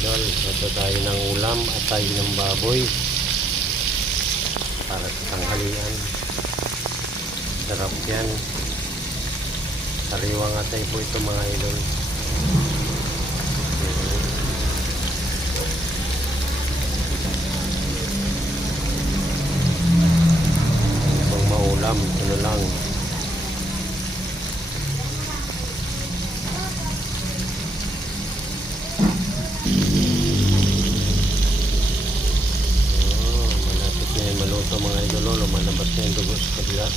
idol. Ito tayo ng ulam at tayo ng baboy para sa tanghalian. Sarap yan. Sariwang atay po ito mga idol. Pang maulam, ano lang. Maluto mga idolo, lumalabas na yung dugo sa kabila.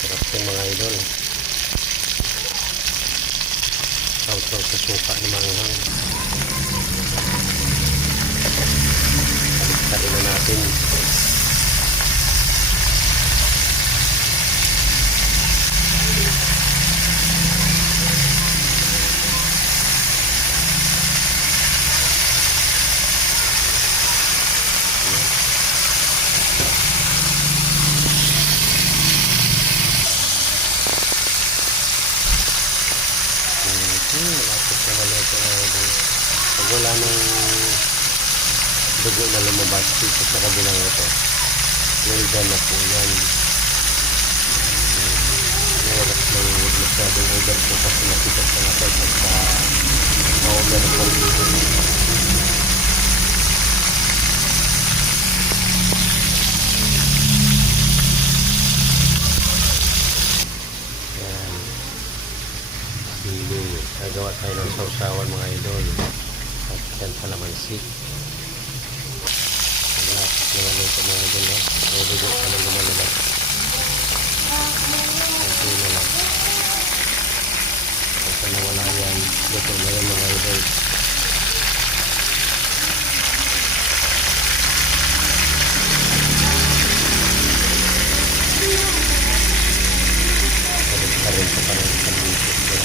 Sarap yung mga idol. Sausaw sa suka ni manghang. Tali na natin. Malapit na maluto na idol. Pag wala nang dugo na lumabas dito sa kabilang ito, well done na po yan. Oras lang huwag masyadong ugat po kasi napitas na natin pagka ma-over po dito. Yan. Sige, nagawa tayo ng sausawan mga idol. At yan kalamansi. Naman ito mga idol, mabugo ka ng lumalabas. Kunti na lang. Basta nawala yan, luto na yan mga idol. Balik pa rin sa parang isang bisit ko.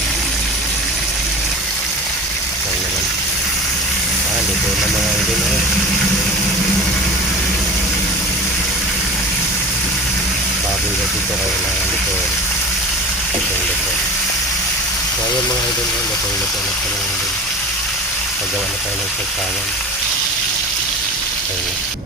Kaya naman. Luto na mga idol. Baboy na dito kailangan ito luto. So ayun mga idol, luto na sa mga idol. Pagawa na tayo ng sausawan. Ayun.